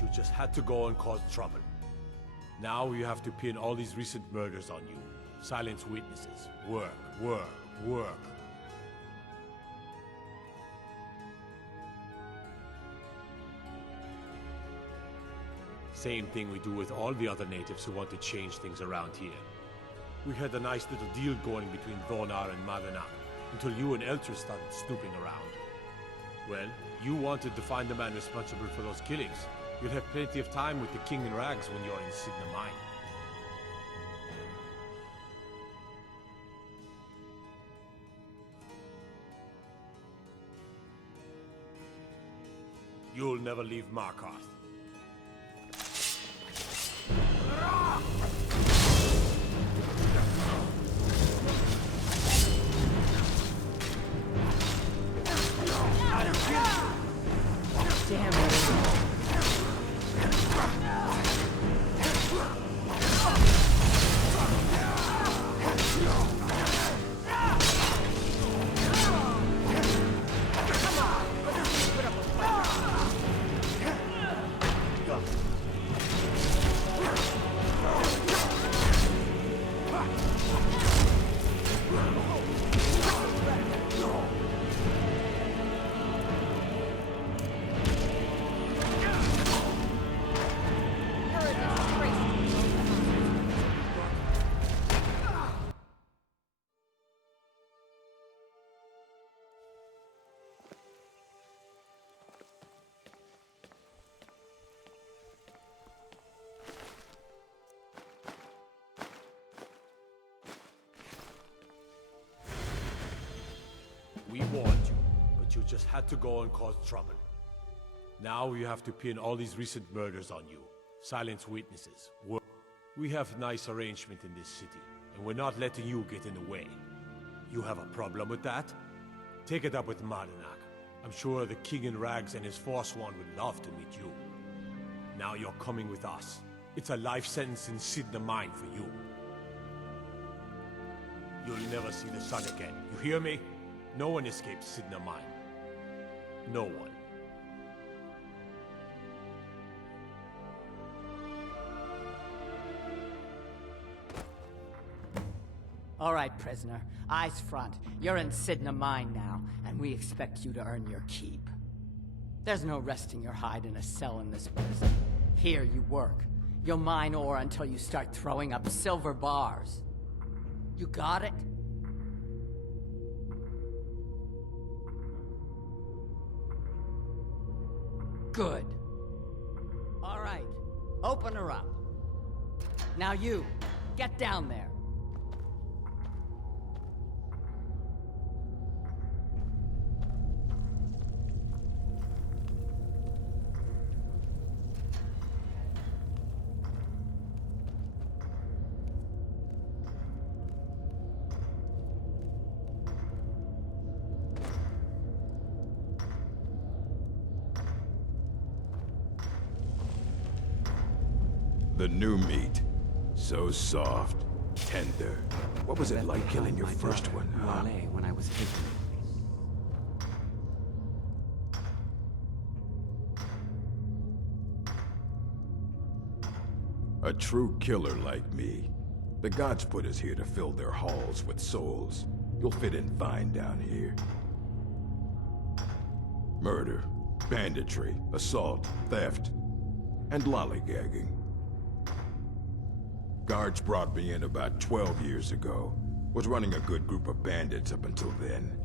but you just had to go and cause trouble. Now you have to pin all these recent murders on you. Silence witnesses. Work, work, work. Same thing we do with all the other natives who want to change things around here. We had a nice little deal going between Thonar and Madanak, until you and Elter started snooping around. Well, you wanted to find the man responsible for those killings. You'll have plenty of time with the King in Rags when you're in Cidhna Mine. You'll never leave Markarth. Damn it. We warned you, but you just had to go and cause trouble. Now you have to pin all these recent murders on you. Silence witnesses. We have nice arrangement in this city, and we're not letting you get in the way. You have a problem with that? Take it up with Madanak. I'm sure the King in Rags and his Forsworn would love to meet you. Now you're coming with us. It's a life sentence in Cidhna Mine for you. You'll never see the sun again. You hear me? No one escapes Cidhna Mine. No one. All right, prisoner. Eyes front. You're in Cidhna Mine now, and we expect you to earn your keep. There's no resting your hide in a cell in this prison. Here you work. You'll mine ore until you start throwing up silver bars. You got it? Good. All right. Open her up. Now you, get down there. The new meat. So soft, tender. What was it like killing your first one, huh? When I was taken. A true killer like me. The gods put us here to fill their halls with souls. You'll fit in fine down here. Murder, banditry, assault, theft, and lollygagging. Guards brought me in about 12 years ago. Was running a good group of bandits up until then.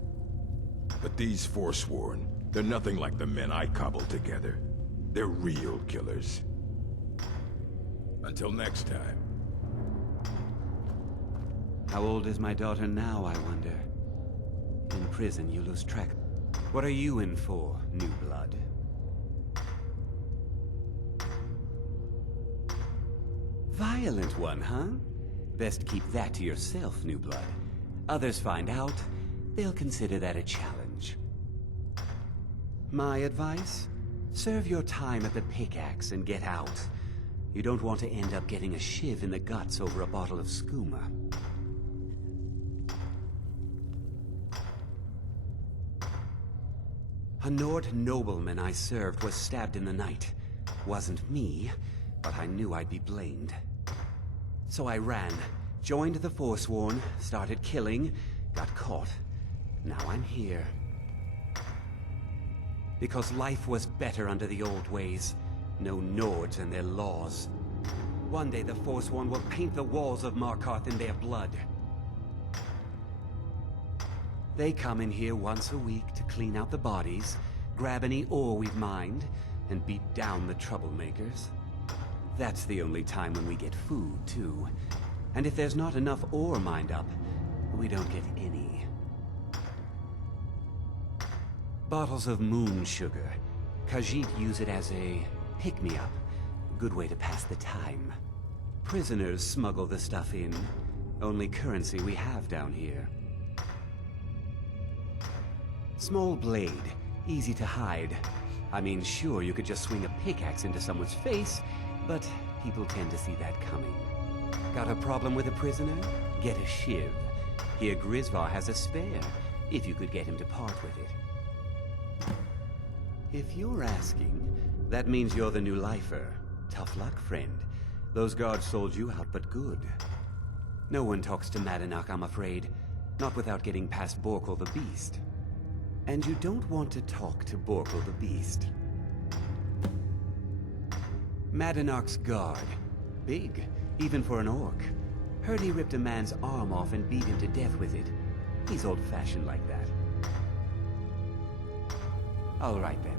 But these Forsworn, they're nothing like the men I cobbled together. They're real killers. Until next time. How old is my daughter now, I wonder? In prison, you lose track. What are you in for, new blood? Violent one, huh? Best keep that to yourself, new blood. Others find out, they'll consider that a challenge. My advice? Serve your time at the pickaxe and get out. You don't want to end up getting a shiv in the guts over a bottle of skooma. A Nord nobleman I served was stabbed in the night. Wasn't me, but I knew I'd be blamed. So I ran, joined the Forsworn, started killing, got caught. Now I'm here. Because life was better under the old ways. No Nords and their laws. One day the Forsworn will paint the walls of Markarth in their blood. They come in here once a week to clean out the bodies, grab any ore we've mined, and beat down the troublemakers. That's the only time when we get food, too. And if there's not enough ore mined up, we don't get any. Bottles of moon sugar. Khajiit use it as a pick-me-up. Good way to pass the time. Prisoners smuggle the stuff in. Only currency we have down here. Small blade. Easy to hide. I mean, sure, you could just swing a pickaxe into someone's face, but people tend to see that coming. Got a problem with a prisoner? Get a shiv. Here Grisvar has a spare, if you could get him to part with it. If you're asking, that means you're the new lifer. Tough luck, friend. Those guards sold you out, but good. No one talks to Madanach, I'm afraid. Not without getting past Borkul the Beast. And you don't want to talk to Borkul the Beast. Madanach's guard. Big, even for an orc. Heard he ripped a man's arm off and beat him to death with it. He's old-fashioned like that. All right, then.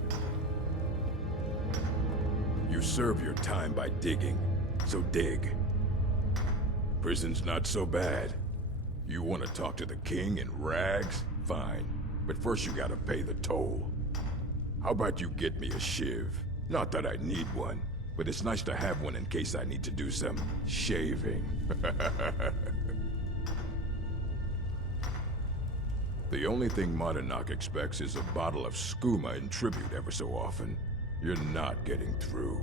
You serve your time by digging, so dig. Prison's not so bad. You want to talk to the king in rags? Fine. But first you gotta pay the toll. How about you get me a shiv? Not that I need one, but it's nice to have one in case I need to do some shaving. The only thing Madanach expects is a bottle of skooma in tribute ever so often. You're not getting through.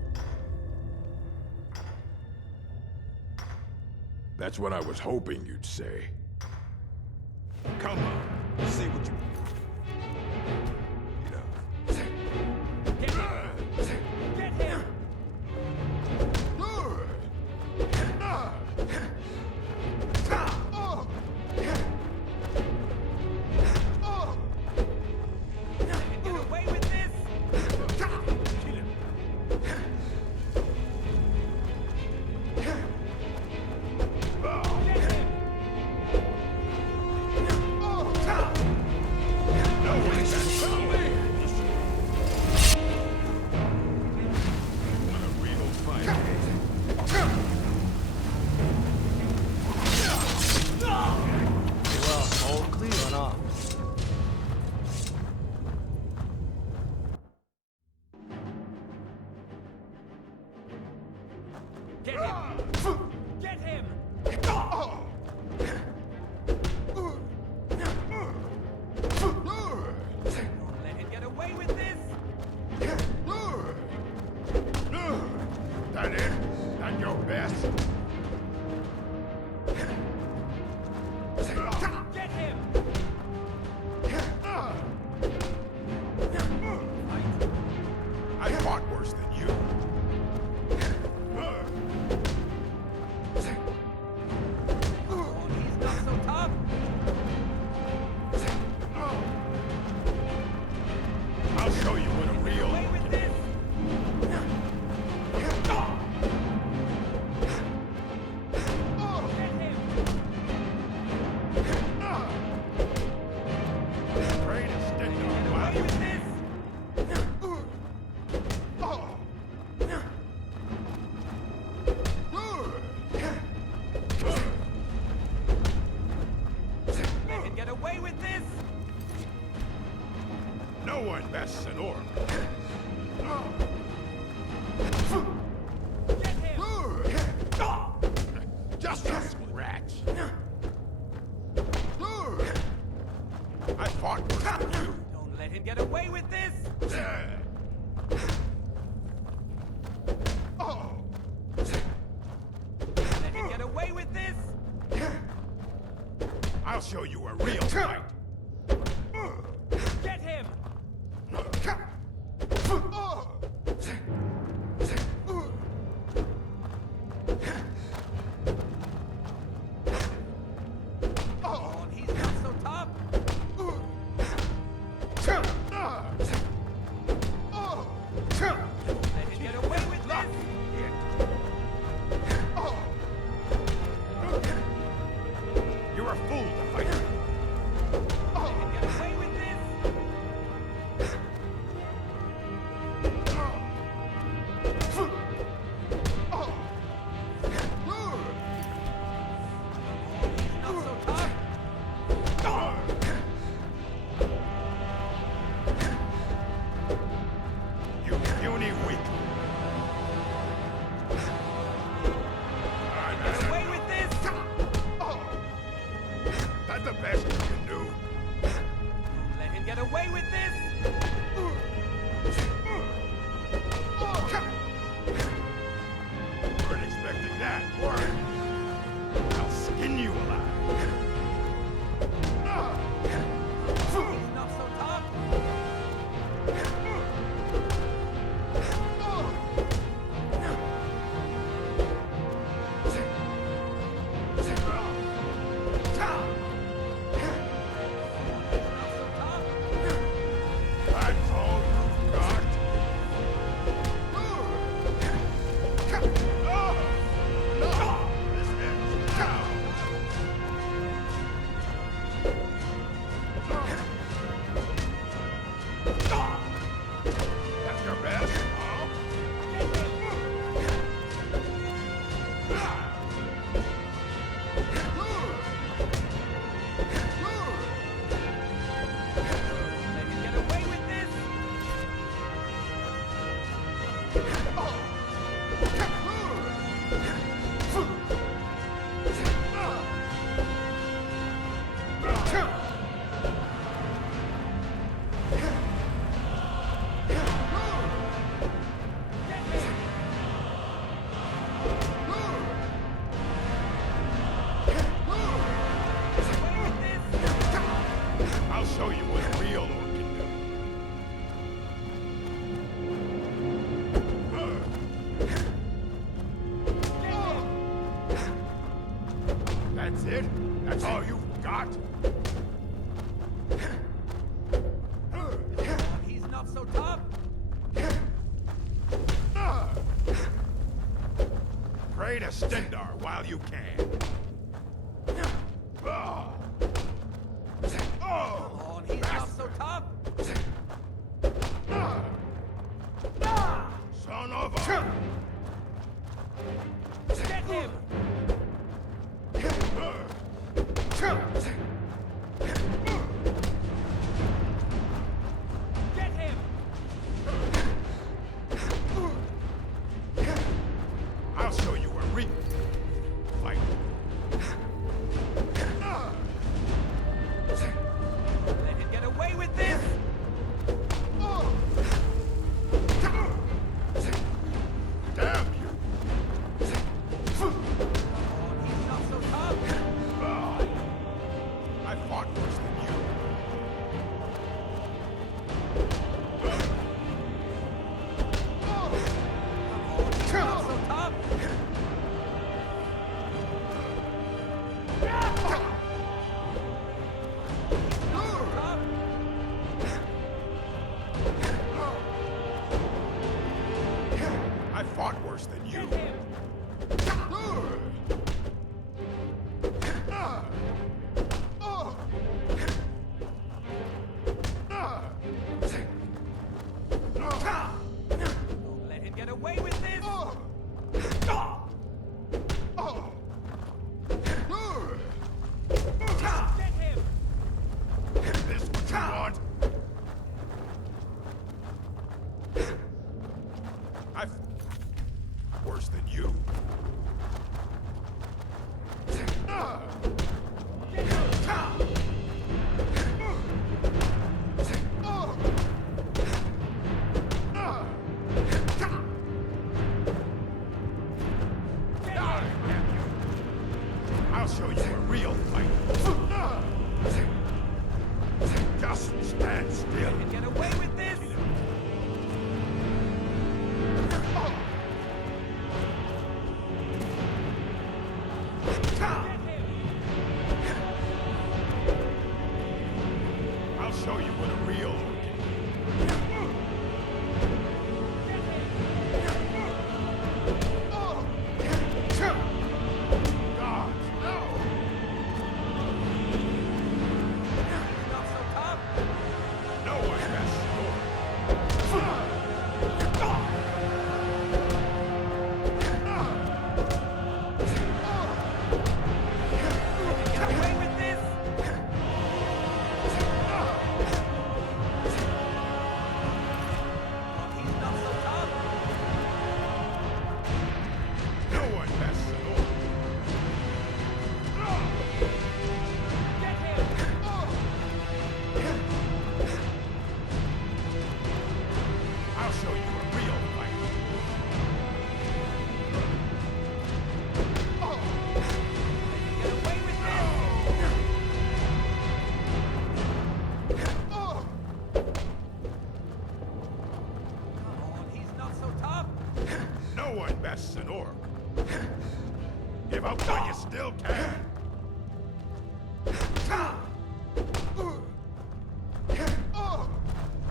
That's what I was hoping you'd say. Come on, let's see what you... Get him! Get him! Get away with this! Kill him! Get him! Get him! Don't let him get away with this! That it? That your best? Get him! I fought worse than you. Oh, he's not so tough! I'll show you what a real... Away with this! Get him! Brain is sticking Get on away with this! Let him get away with this! No one bests an orc. Get him! Just a scratch. I fought worse than you. Don't let him get away with this! Let him get away with this! I'll show you a real fight. Get him! it? That's all you've got? He's not so tough. Pray to Stendar while you can. Come on, he's not so tough. Son of a... Get him! Get him! I'll show you a real fight. Let him get away with this! Damn you! He's not so tough. I fought worse than you. He's not so tough. I fought worse than you. Don't let him get away with this! Get him! Is this what you want? I worse than you. I'll show you a real fight. Just stand still. Get away with this! I'll show you what a real God, no! Not so tough. No one has Get away with this! He's not so tough. no one has Get him! I'll show you a real fight. Get away with this! Come on, he's not so tough. No one bests an orc. Give up while you still can.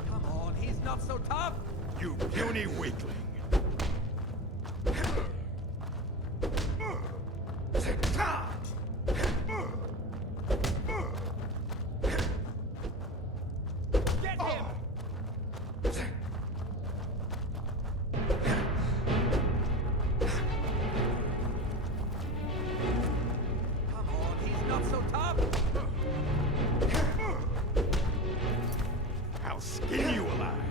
Come on, he's not so tough. You puny weakling. Get him! Come on, he's not so tough. I'll skin you alive.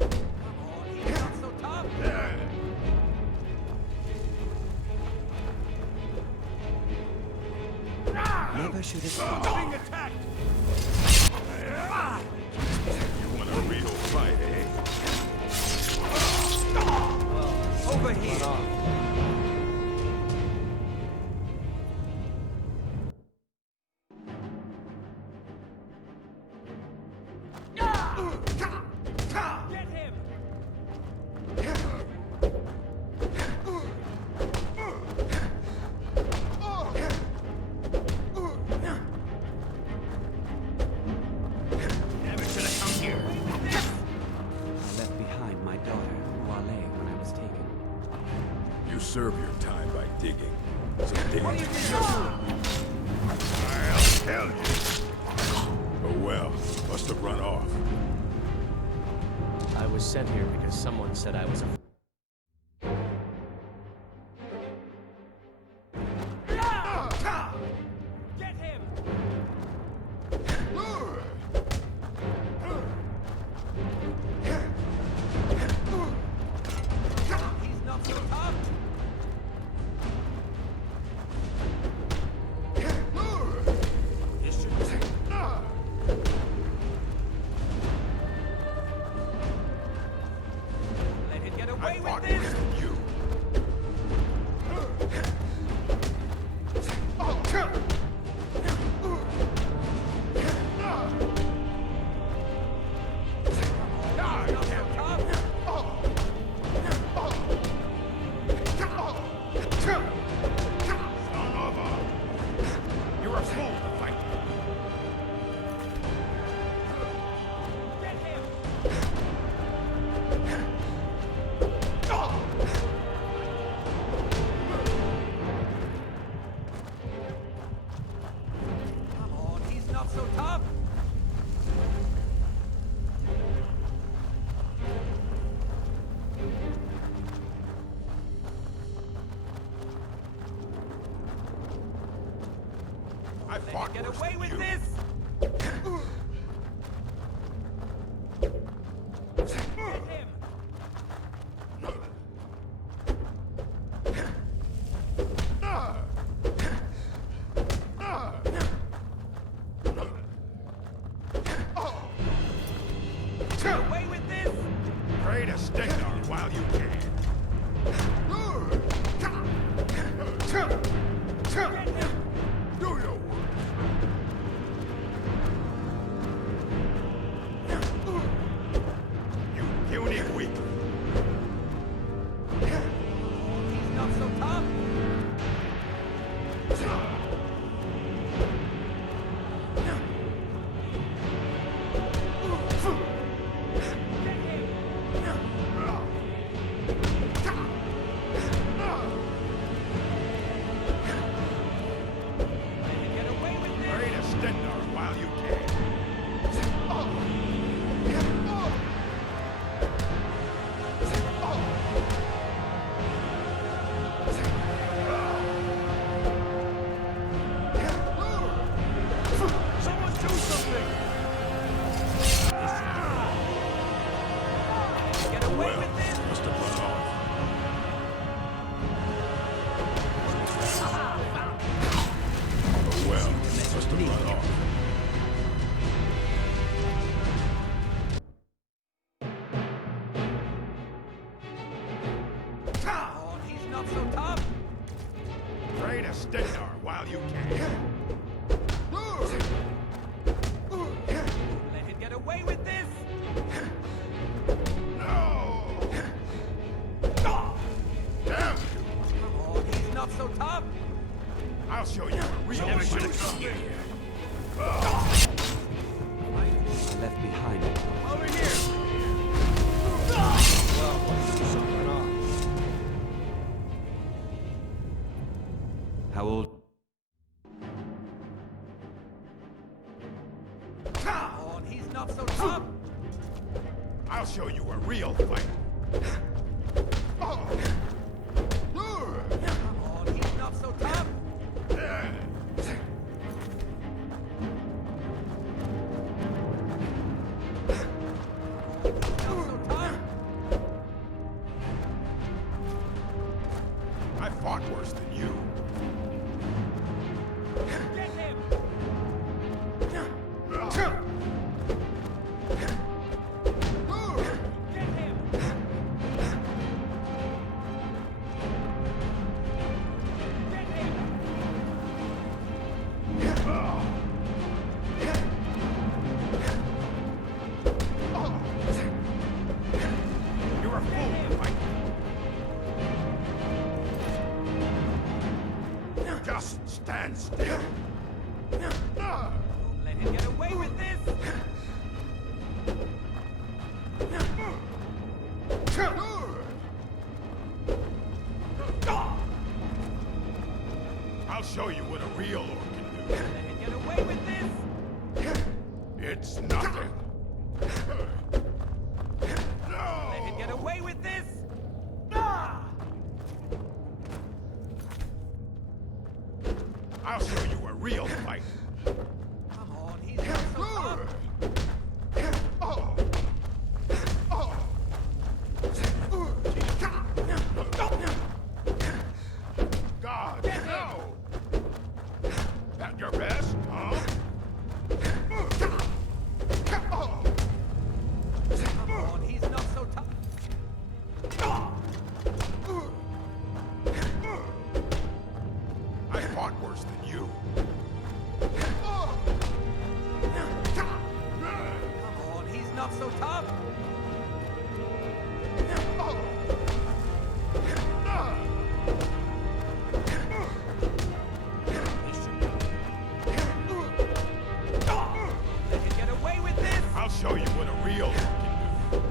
Come on, he's not so tough. Never should have Being attacked! You want a real fight, eh? over here. Get him! You serve your time by digging. So dig. I'll tell you. Oh well, must have run off. I was sent here because someone said I was a... Get him! He's not so tough! Let him get away with this! You. You're a fool to fight. Get him! Come on, he's not so tough! I fought Get worse away than with you. this! Get him! Get away with this! Pray to Cidhna while you can. Do your work. You puny weakling. He's not so tough! Get away with this! Pray to Cidhna while you can. Someone do something! Get away Well, with this! must have run off. Oh well, must have run off. Oh, he's not so tough! Pray to Cidhna while you can. Let him get away with this! No! Damn you! Oh, he's not so tough! I'll show you a real fight. I left behind. Over here! How old? Oh, he's not so tough! I'll show you a real fight. Oh, he's not so tough! Not so tough! I fought worse than you. Get him! Get him! Get him! You're a fool to fight. Just stand still. Let him get away with this! I'll show you what a real orc can do. Get away with this! It's nothing. No! Let him get away with this! Ah! I'll show you a real fight. Come on, he's not so tough! God, no! That your best, huh? Come on, he's not so tough! I fought worse than you. Come on, he's not so tough! Let him get away with this! I'll show you what a real orc can do.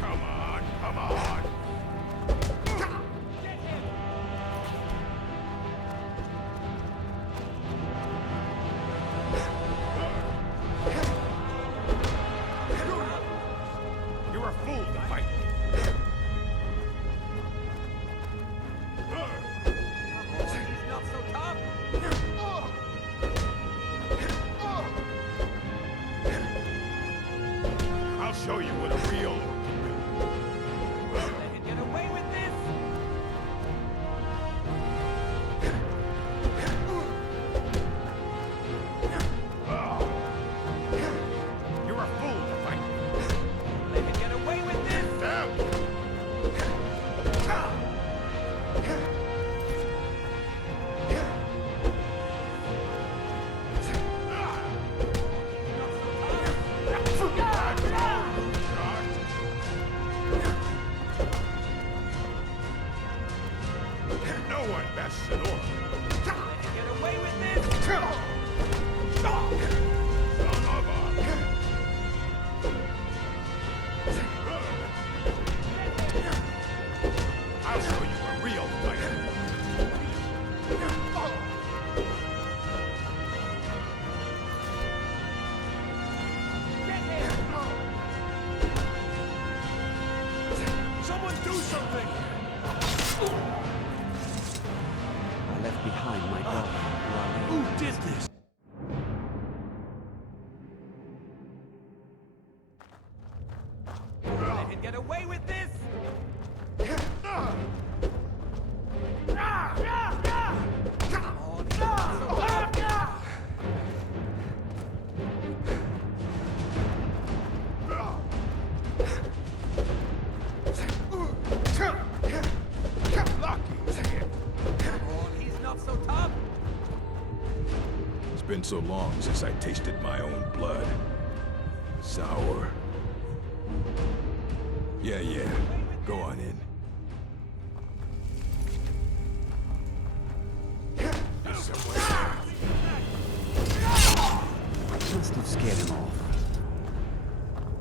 Come on, come on. Get him! You're a fool to fight me. Come on, he's not so tough! I'll show you what a real orc can do. Let him get away with this! You're a fool to fight me. Let him get away with this! Damn! No one bests an orc. Let him get away with this! Son of a... I'll show you a real fight. Get him! Someone do something! I left behind my daughter. Who did this? Let him get away with this! Come on, he's not so tough! Come on, he's not so tough! It's been so long since I tasted my own blood. Sour. Yeah, go on in. There's somewhere. Must have scared him off.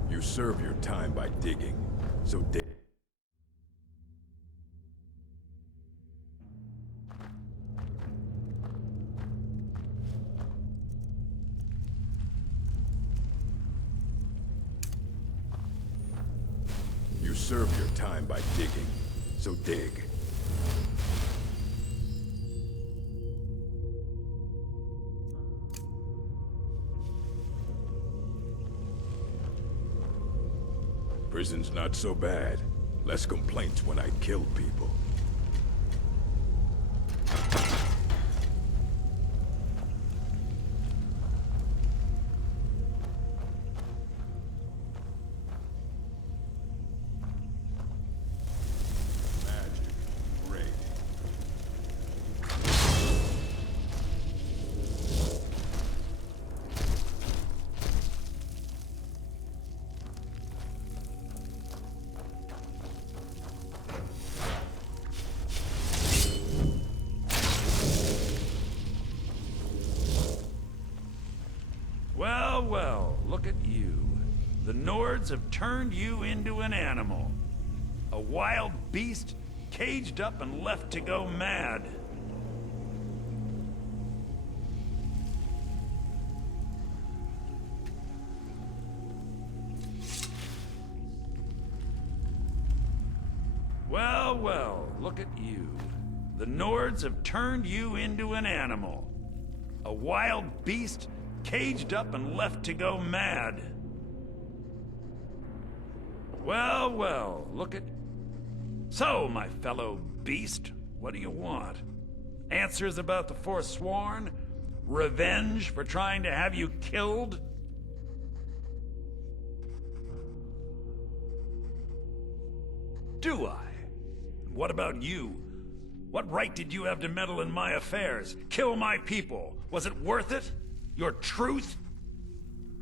You serve your time by digging, so dig. You serve your time by digging, so dig. Prison's not so bad. Less complaints when I kill people. Magic. Great. Well, well, look at you. The Nords have turned you into an animal. A wild beast, caged up and left to go mad. at you. The Nords have turned you into an animal. A wild beast caged up and left to go mad. Well, well, look at... So, my fellow beast, what do you want? Answers about the Forsworn? Revenge for trying to have you killed? Do I? What about you? What right did you have to meddle in my affairs? Kill my people? Was it worth it? Your truth?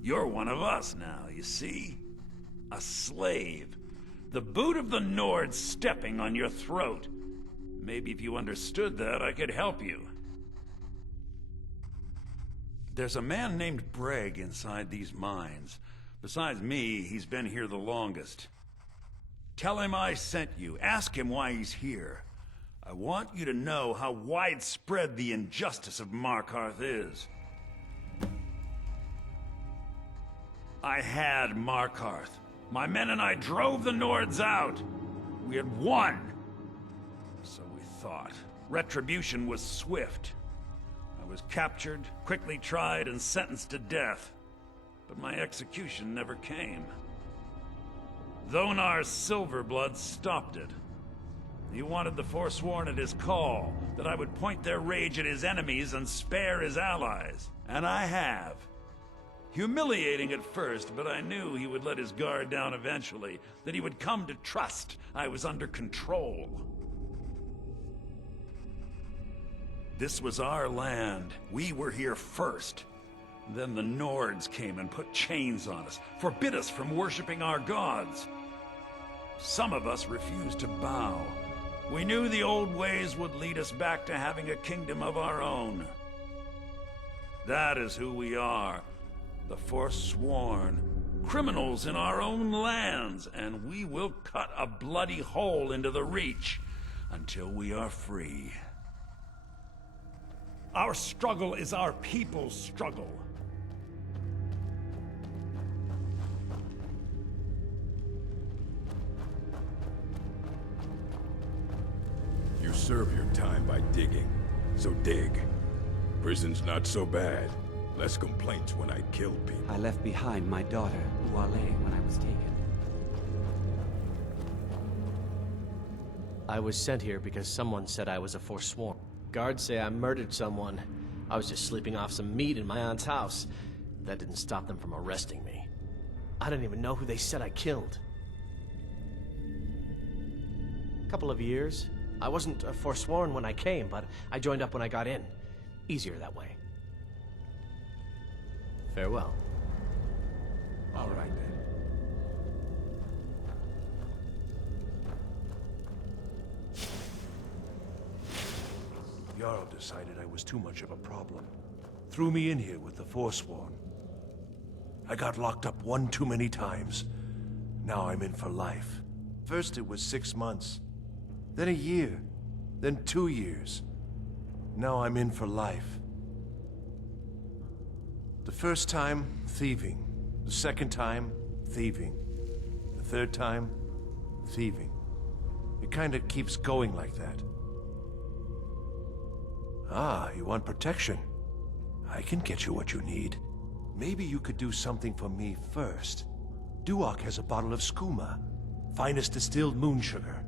You're one of us now, you see? A slave. The boot of the Nords stepping on your throat. Maybe if you understood that, I could help you. There's a man named Breg inside these mines. Besides me, he's been here the longest. Tell him I sent you. Ask him why he's here. I want you to know how widespread the injustice of Markarth is. I had Markarth. My men and I drove the Nords out. We had won. So we thought. Retribution was swift. I was captured, quickly tried, and sentenced to death. But my execution never came. Dhonar's Silverblood stopped it. He wanted the Forsworn at his call, that I would point their rage at his enemies and spare his allies. And I have. Humiliating at first, but I knew he would let his guard down eventually, that he would come to trust I was under control. This was our land. We were here first. Then the Nords came and put chains on us, forbid us from worshipping our gods. Some of us refused to bow. We knew the old ways would lead us back to having a kingdom of our own. That is who we are. The Forsworn. Criminals in our own lands, and we will cut a bloody hole into the Reach until we are free. Our struggle is our people's struggle. You serve your time by digging, so dig. Prison's not so bad. Less complaints when I kill people. I left behind my daughter, Uale, when I was taken. I was sent here because someone said I was a Forsworn. Guards say I murdered someone. I was just sleeping off some meat in my aunt's house. That didn't stop them from arresting me. I don't even know who they said I killed. Couple of years. I wasn't a Forsworn when I came, but I joined up when I got in. Easier that way. Farewell. All right, then. Jarl decided I was too much of a problem. Threw me in here with the Forsworn. I got locked up one too many times. Now I'm in for life. First it was 6 months. Then a year. Then 2 years. Now I'm in for life. The first time, thieving. The second time, thieving. The third time, thieving. It kinda keeps going like that. Ah, you want protection? I can get you what you need. Maybe you could do something for me first. Duak has a bottle of skooma. Finest distilled moon sugar.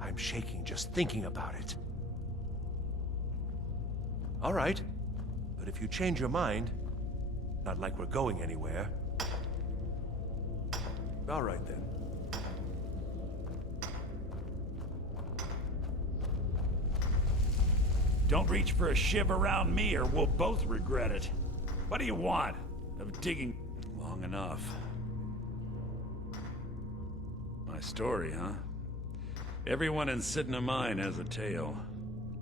I'm shaking just thinking about it. All right. But if you change your mind, not like we're going anywhere. All right, then. Don't reach for a shiv around me or we'll both regret it. What do you want? Of digging long enough. My story, huh? Everyone in Cidhna Mine has a tale.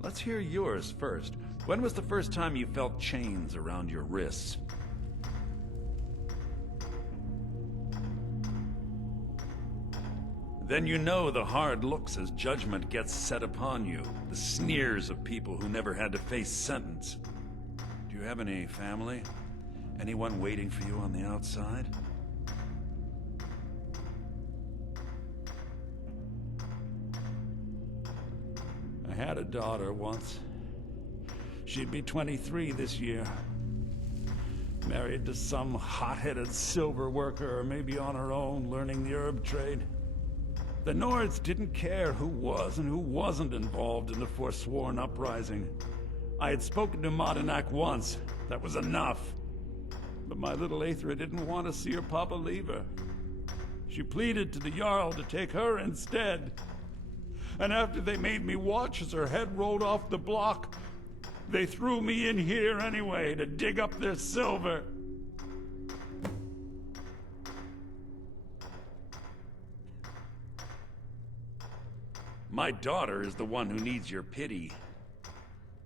Let's hear yours first. When was the first time you felt chains around your wrists? Then you know the hard looks as judgment gets set upon you. The sneers of people who never had to face sentence. Do you have any family? Anyone waiting for you on the outside? had a daughter once. She'd be 23 this year. Married to some hot-headed silver worker, or maybe on her own, learning the herb trade. The Nords didn't care who was and who wasn't involved in the Forsworn uprising. I had spoken to Madanak once. That was enough. But my little Aethra didn't want to see her papa leave her. She pleaded to the Jarl to take her instead. And after they made me watch as her head rolled off the block, they threw me in here anyway to dig up their silver. My daughter is the one who needs your pity.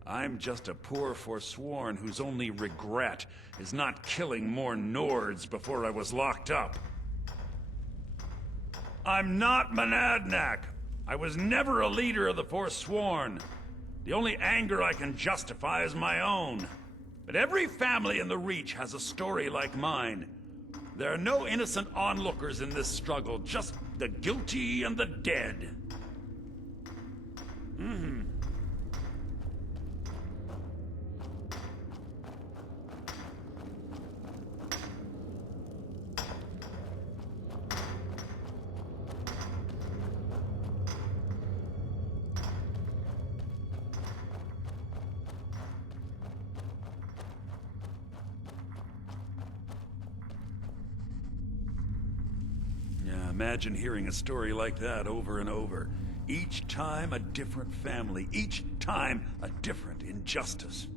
I'm just a poor Forsworn whose only regret is not killing more Nords before I was locked up. I'm not Monadnack. I was never a leader of the Forsworn. The only anger I can justify is my own. But every family in the Reach has a story like mine. There are no innocent onlookers in this struggle, just the guilty and the dead. Imagine hearing a story like that over and over. Each time a different family, each time a different injustice.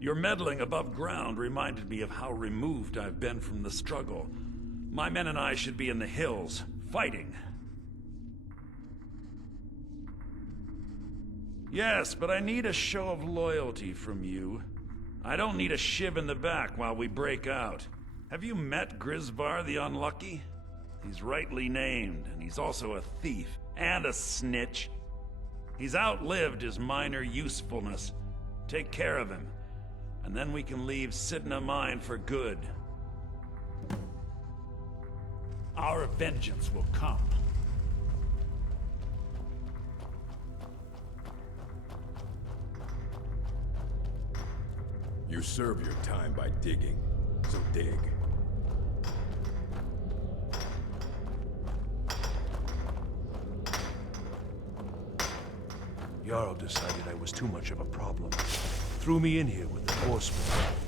Your meddling above ground reminded me of how removed I've been from the struggle. My men and I should be in the hills, fighting. Yes, but I need a show of loyalty from you. I don't need a shiv in the back while we break out. Have you met Grisvar the Unlucky? He's rightly named, and he's also a thief and a snitch. He's outlived his minor usefulness. Take care of him, and then we can leave Cidhna Mine for good. Our vengeance will come. You serve your time by digging, so dig. Jarl decided I was too much of a problem. Threw me in here with the Horsemen.